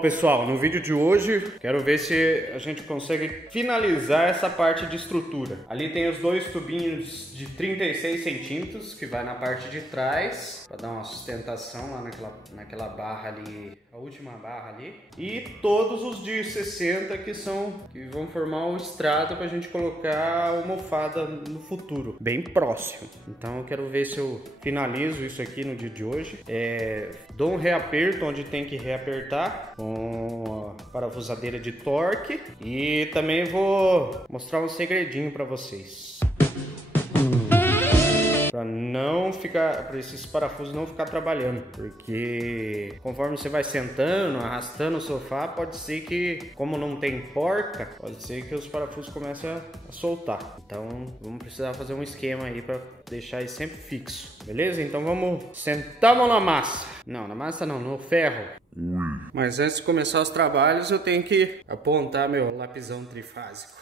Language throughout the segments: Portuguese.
pessoal, no vídeo de hoje quero ver se a gente consegue finalizar essa parte de estrutura. Ali tem os dois tubinhos de 36 centímetros que vai na parte de trás para dar uma sustentação lá naquela barra ali, a última barra ali, e todos os de 60 que vão formar o estrado para a gente colocar a almofada no futuro, bem próximo. Então eu quero ver se eu finalizo isso aqui no dia de hoje. Dou um reaperto onde tem que reapertar com a parafusadeira de torque e também vou mostrar um segredinho para vocês. Para esses parafusos não ficar trabalhando, porque conforme você vai sentando, arrastando o sofá, pode ser que, como não tem porca, pode ser que os parafusos comecem a soltar. Então vamos precisar fazer um esquema aí para deixar ele sempre fixo, beleza? Então vamos sentar a mão na massa. Não, na massa não, no ferro. Mas antes de começar os trabalhos eu tenho que apontar meu lapisão trifásico,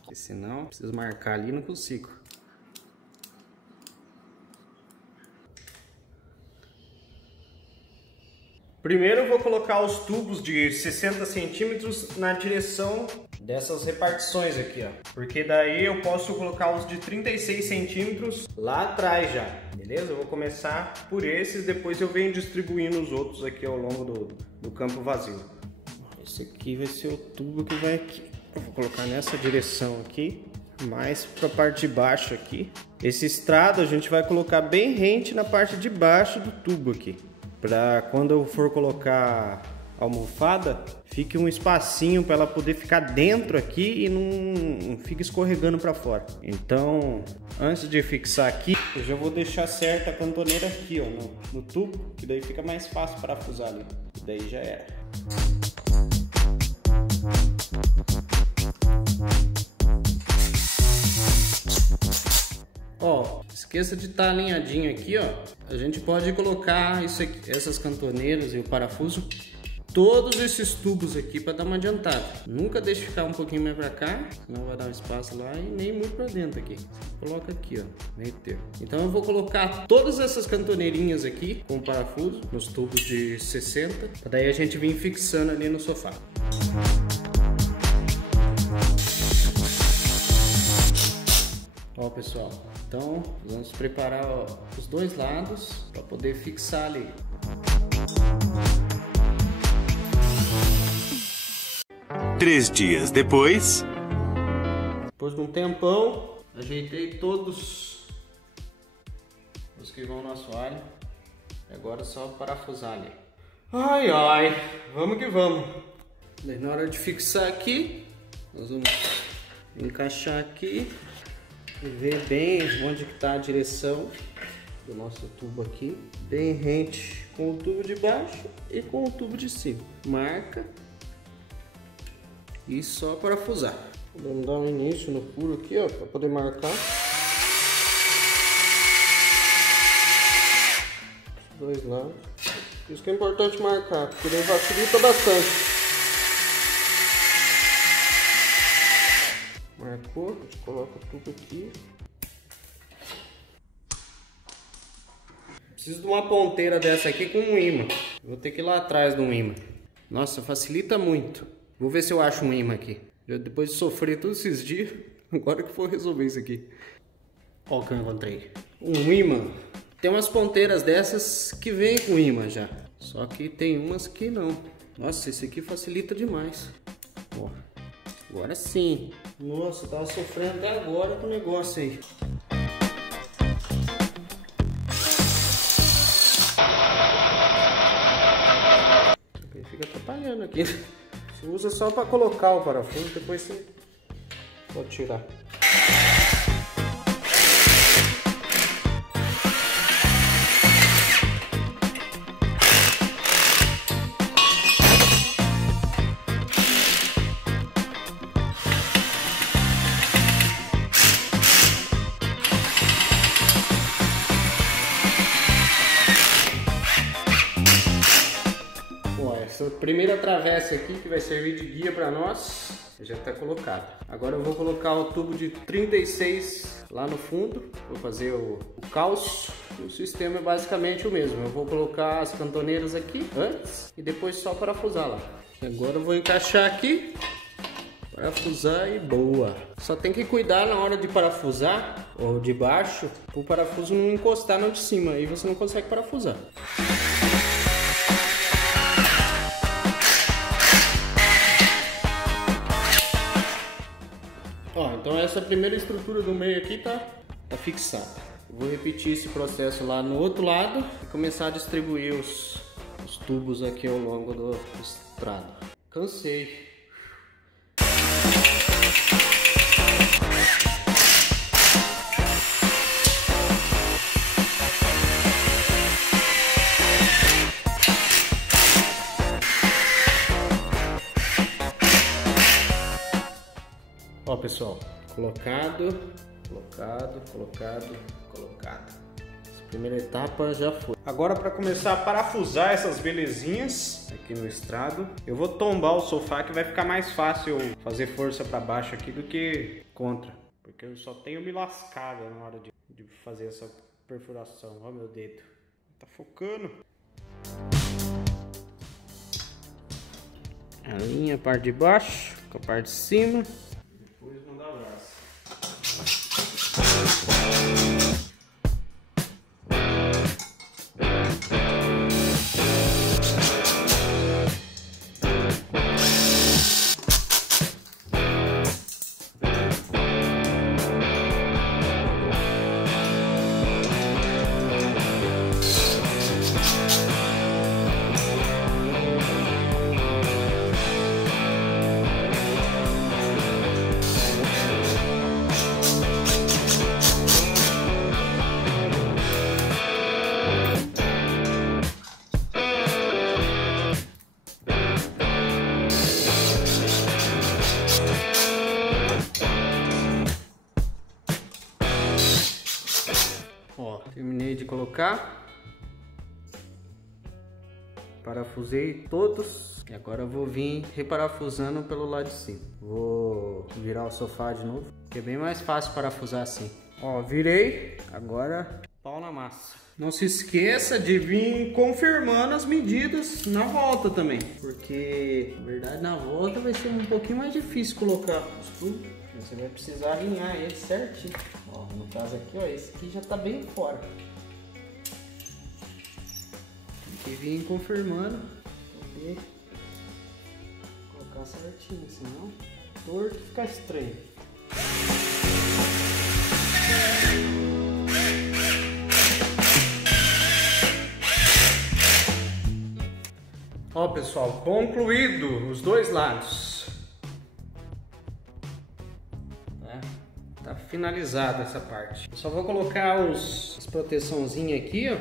porque senão preciso marcar ali e não consigo. Primeiro eu vou colocar os tubos de 60 centímetros na direção dessas repartições aqui, ó. Porque daí eu posso colocar os de 36 centímetros lá atrás já, beleza? Eu vou começar por esses, depois eu venho distribuindo os outros aqui ao longo do campo vazio. Esse aqui vai ser o tubo que vai aqui. Eu vou colocar nessa direção aqui, mais para a parte de baixo aqui. Esse estrado a gente vai colocar bem rente na parte de baixo do tubo aqui, para quando eu for colocar a almofada, fique um espacinho para ela poder ficar dentro aqui e não fique escorregando para fora. Então, antes de fixar aqui, eu já vou deixar certa a cantoneira aqui, ó, no tubo, que daí fica mais fácil para parafusar ali. E daí já era. Ó, esqueça de estar alinhadinho aqui, ó. A gente pode colocar isso aqui, essas cantoneiras e o parafuso, todos esses tubos aqui para dar uma adiantada. Nunca deixe ficar um pouquinho mais para cá, senão vai dar um espaço lá, e nem muito para dentro aqui. Coloca aqui, ó, meio termo. Então eu vou colocar todas essas cantoneirinhas aqui com parafuso nos tubos de 60, para daí a gente vir fixando ali no sofá. Ó, pessoal, então vamos preparar, ó, os dois lados para poder fixar ali. Três dias depois de um tempão, ajeitei todos os que vão no assoalho. Agora é só parafusar ali. Ai, ai, vamos que vamos. Daí, na hora de fixar aqui, nós vamos encaixar aqui e ver bem onde que tá a direção do nosso tubo aqui, bem rente com o tubo de baixo e com o tubo de cima. Marca e só parafusar. Vamos dar um início no furo aqui, ó, para poder marcar os dois lados. Isso que é importante marcar, porque daí facilita bastante. Marcou, a gente coloca tudo aqui. Preciso de uma ponteira dessa aqui com um ímã. Vou ter que ir lá atrás de um ímã. Nossa, facilita muito. Vou ver se eu acho um ímã aqui. Depois de sofrer todos esses dias, agora que for resolver isso aqui. Ó o que eu encontrei. Um ímã. Tem umas ponteiras dessas que vem com ímã já. Só que tem umas que não. Nossa, esse aqui facilita demais. Ó. Agora sim. Nossa, eu tava sofrendo até agora com o negócio aí. Fica atrapalhando aqui. Você usa só para colocar o parafuso, depois você pode tirar. Essa primeira travessa aqui, que vai servir de guia para nós, já está colocada. Agora eu vou colocar o tubo de 36 lá no fundo, vou fazer o calço O sistema é basicamente o mesmo. Eu vou colocar as cantoneiras aqui antes e depois só parafusar lá. Agora eu vou encaixar aqui, parafusar e boa. Só tem que cuidar na hora de parafusar, ou de baixo, o parafuso não encostar no de cima, aí você não consegue parafusar. Ó, então essa primeira estrutura do meio aqui tá fixada. Eu vou repetir esse processo lá no outro lado e começar a distribuir os tubos aqui ao longo do estrado. Cansei. Ó, pessoal, colocado. Essa primeira etapa já foi. Agora, para começar a parafusar essas belezinhas aqui no estrado, eu vou tombar o sofá, que vai ficar mais fácil eu fazer força para baixo aqui do que contra, porque eu só tenho me lascado na hora de fazer essa perfuração. Ó, meu dedo tá focando. Alinha a parte de baixo com a parte de cima. Depois mandar abraço. Ó, terminei de colocar, parafusei todos e agora eu vou vir reparafusando pelo lado de cima. Vou virar o sofá de novo, que é bem mais fácil parafusar assim. Ó, virei, agora pau na massa. Não se esqueça de vir confirmando as medidas na volta também, porque na verdade na volta vai ser um pouquinho mais difícil colocar os tubos. Você vai precisar alinhar ele certinho. Ó, no caso aqui, ó, esse aqui já tá bem fora. Tem que vir confirmando pra poder colocar certinho, senão torto fica estranho. Ó, pessoal, concluído os dois lados. Tá finalizada essa parte. Eu só vou colocar as proteçãozinhas aqui, ó.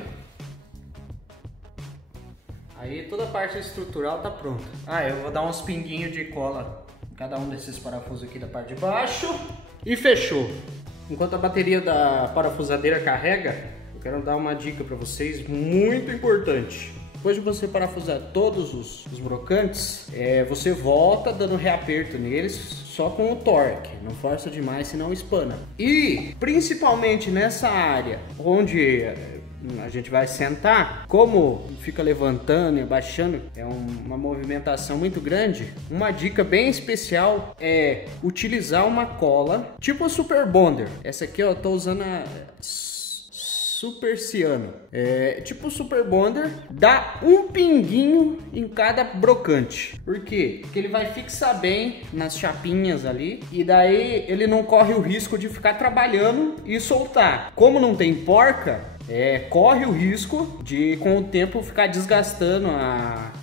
Aí toda a parte estrutural tá pronta. Ah, eu vou dar uns pinguinhos de cola em cada um desses parafusos aqui da parte de baixo. E fechou. Enquanto a bateria da parafusadeira carrega, eu quero dar uma dica para vocês muito importante. Depois de você parafusar todos os brocantes, você volta dando reaperto neles só com o torque, não força demais, senão espana. E principalmente nessa área onde a gente vai sentar, como fica levantando e abaixando, é uma movimentação muito grande. Uma dica bem especial é utilizar uma cola tipo Super Bonder. Essa aqui eu tô usando a Super Ciano. Tipo Super Bonder, dá um pinguinho em cada brocante. Por quê? Porque ele vai fixar bem nas chapinhas ali e daí ele não corre o risco de ficar trabalhando e soltar. Como não tem porca, corre o risco de com o tempo ficar desgastando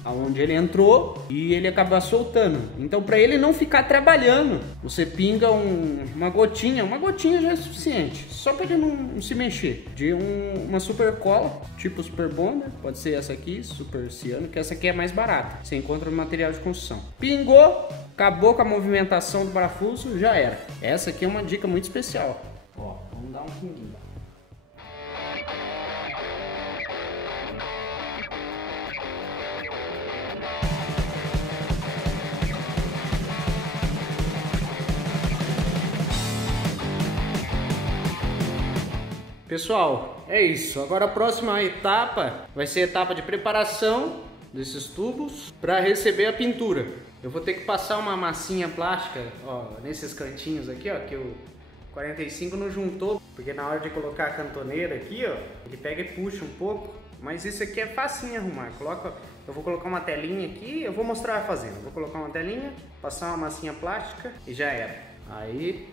aonde ele entrou e ele acabar soltando. Então, para ele não ficar trabalhando, você pinga uma gotinha já é suficiente, só para ele não se mexer. De uma super cola, tipo Super Bonder, pode ser essa aqui, Super Ciano, que essa aqui é mais barata, você encontra no material de construção. Pingou, acabou com a movimentação do parafuso, já era. Essa aqui é uma dica muito especial. Ó, vamos dar um pinguinho. Pessoal, é isso. Agora a próxima etapa vai ser a etapa de preparação desses tubos para receber a pintura. Eu vou ter que passar uma massinha plástica, ó, nesses cantinhos aqui, ó, que o 45 não juntou, porque na hora de colocar a cantoneira aqui, ó, ele pega e puxa um pouco, mas isso aqui é facinho arrumar. Eu vou colocar uma telinha aqui, eu vou mostrar fazendo. Eu vou colocar uma telinha, passar uma massinha plástica e já era. Aí,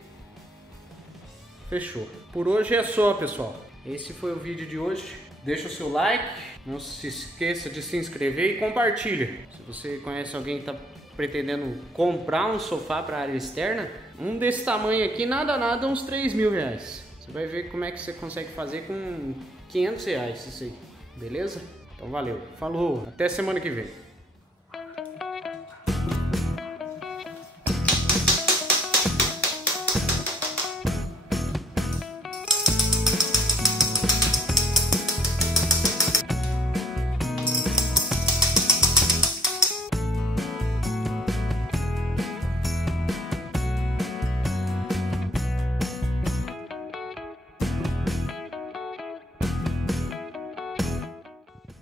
fechou. Por hoje é só, pessoal. Esse foi o vídeo de hoje. Deixa o seu like, não se esqueça de se inscrever e compartilha. Se você conhece alguém que está pretendendo comprar um sofá para área externa, um desse tamanho aqui, nada, uns 3 mil reais. Você vai ver como é que você consegue fazer com 500 reais isso aí, beleza? Então valeu, falou, até semana que vem.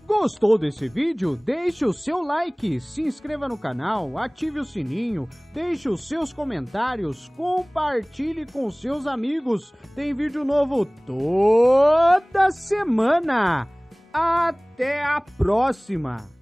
Gostou desse vídeo? Deixe o seu like, se inscreva no canal, ative o sininho, deixe os seus comentários, compartilhe com seus amigos. Tem vídeo novo toda semana. Até a próxima!